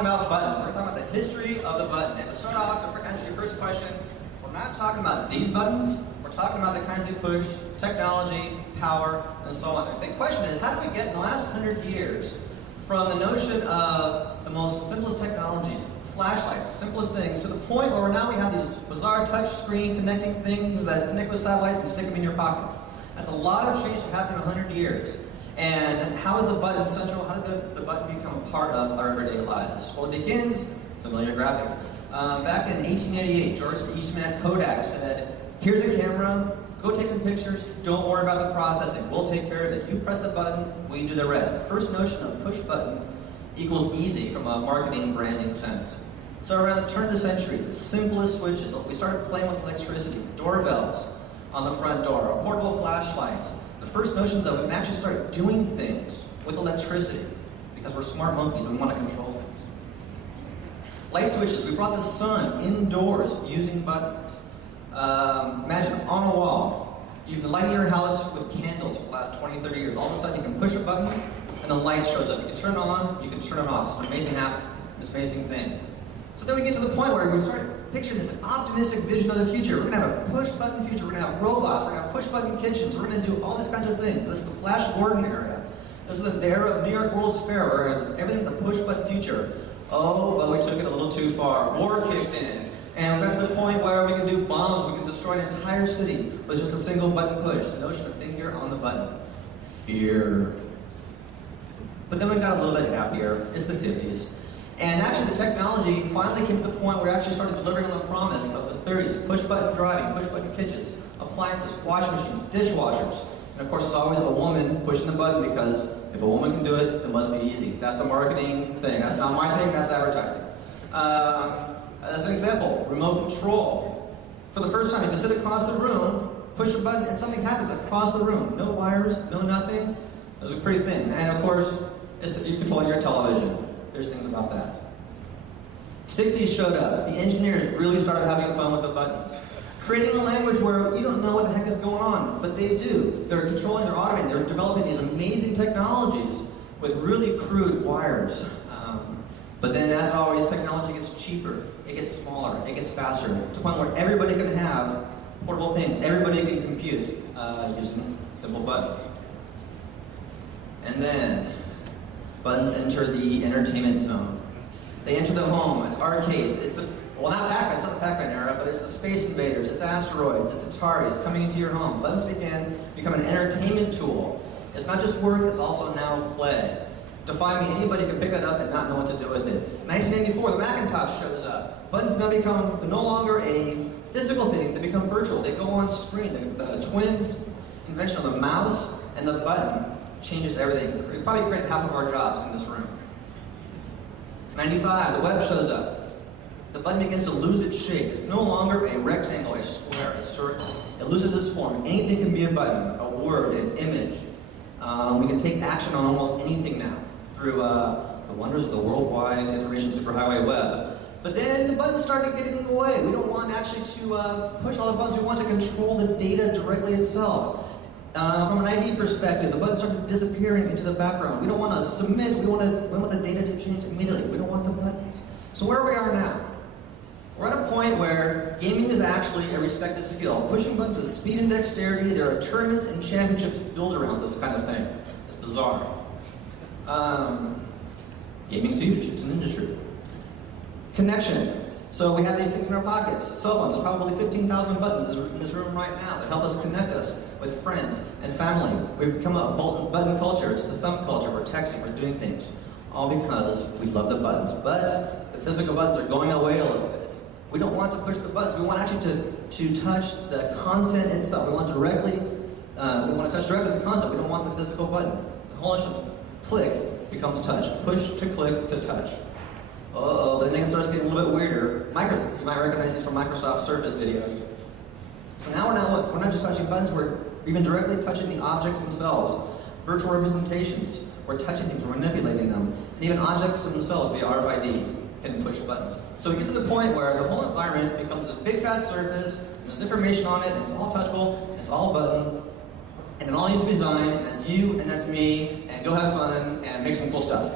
About buttons. We're talking about the history of the button. And to start off, to answer your first question, we're not talking about these buttons. We're talking about the kinds you push, technology, power, and so on. The big question is, how did we get in the last 100 years from the notion of the most simplest technologies, flashlights, the simplest things, to the point where now we have these bizarre touch screen connecting things that connect with satellites and stick them in your pockets. That's a lot of change that happened in 100 years. And how is the button central? How did the button become a part of our everyday lives? Well, it begins, familiar graphic. Back in 1888, George Eastman at Kodak said, here's a camera, go take some pictures, don't worry about the processing, we'll take care of it. You press a button, we do the rest. The first notion of push button equals easy from a marketing branding sense. So around the turn of the century, the simplest switches, we started playing with electricity, doorbells on the front door, portable flashlights. The first notions of we can actually start doing things with electricity because we're smart monkeys and we want to control things. Light switches, we brought the sun indoors using buttons. Imagine on a wall, you've been lighting your house with candles for the last 20, 30 years. All of a sudden you can push a button and the light shows up. You can turn it on, you can turn it off. It's an amazing thing. So then we get to the point where we start picturing this optimistic vision of the future. We're going to have a push-button future. We're going to have robots. We're going to have push-button kitchens. We're going to do all these kinds of things. This is the Flash Gordon era. This is the era of New York World's Fair, where everything's a push-button future. Oh, well, we took it a little too far. War kicked in. And we got to the point where we can do bombs. We can destroy an entire city with just a single button push. The notion of finger on the button. Fear. But then we got a little bit happier. It's the 50s. And actually the technology finally came to the point where we actually started delivering on the promise of the 30s. Push-button driving, push-button kitchens, appliances, washing machines, dishwashers. And of course it's always a woman pushing the button because if a woman can do it, it must be easy. That's the marketing thing. That's not my thing, that's advertising. As an example, remote control. For the first time, you can sit across the room, push a button, and something happens across the room. No wires, no nothing. It was a pretty thing. And of course, you're controlling your television. There's things about that. 60s showed up. The engineers really started having fun with the buttons. Creating a language where you don't know what the heck is going on, but they do. They're controlling, they're automating, they're developing these amazing technologies with really crude wires. But then, as always, technology gets cheaper, it gets smaller, it gets faster, to the point where everybody can have portable things. Everybody can compute using simple buttons. And then, buttons enter the entertainment zone. They enter the home, it's arcades, it's the, well not Pac-Man, it's not the Pac-Man era, but it's the Space Invaders, it's asteroids, it's Atari, it's coming into your home. Buttons become an entertainment tool. It's not just work, it's also now play. Define me, anybody can pick that up and not know what to do with it. 1984, the Macintosh shows up. Buttons now become, they're no longer a physical thing, they become virtual. They go on screen. The twin invention of the mouse and the button changes everything. It probably created half of our jobs in this room. 95, the web shows up. The button begins to lose its shape. It's no longer a rectangle, a square, a circle. It loses its form. Anything can be a button, a word, an image. We can take action on almost anything now through the wonders of the worldwide information superhighway web. But then the buttons started getting in the way. We don't want actually to push all the buttons. We want to control the data directly itself. From an ID perspective, the buttons started disappearing into the background. We don't want to submit, we want the data to change immediately. We don't want the buttons. So where we are now, we're at a point where gaming is actually a respected skill. Pushing buttons with speed and dexterity, there are tournaments and championships built around this kind of thing. It's bizarre. Gaming's huge, it's an industry. Connection. So we have these things in our pockets. Cell phones, there's probably 15,000 buttons in this room right now that help us connect us with friends and family. We've become a button culture. It's the thumb culture. We're texting, we're doing things. All because we love the buttons. But the physical buttons are going away a little bit. We don't want to push the buttons. We want actually to touch the content itself. We want to touch directly the content. We don't want the physical button. The whole issue of click becomes touch. Push to click to touch. Uh-oh, but then it starts getting a little bit weirder. You might recognize these from Microsoft Surface videos. So now we're not just touching buttons, we're even directly touching the objects themselves. Virtual representations, we're touching things, we're manipulating them. And even objects themselves via RFID can push buttons. So we get to the point where the whole environment becomes this big fat surface, and there's information on it, and it's all touchable, and it's all a button, and it all needs to be designed, and that's you, and that's me, and go have fun, and make some cool stuff.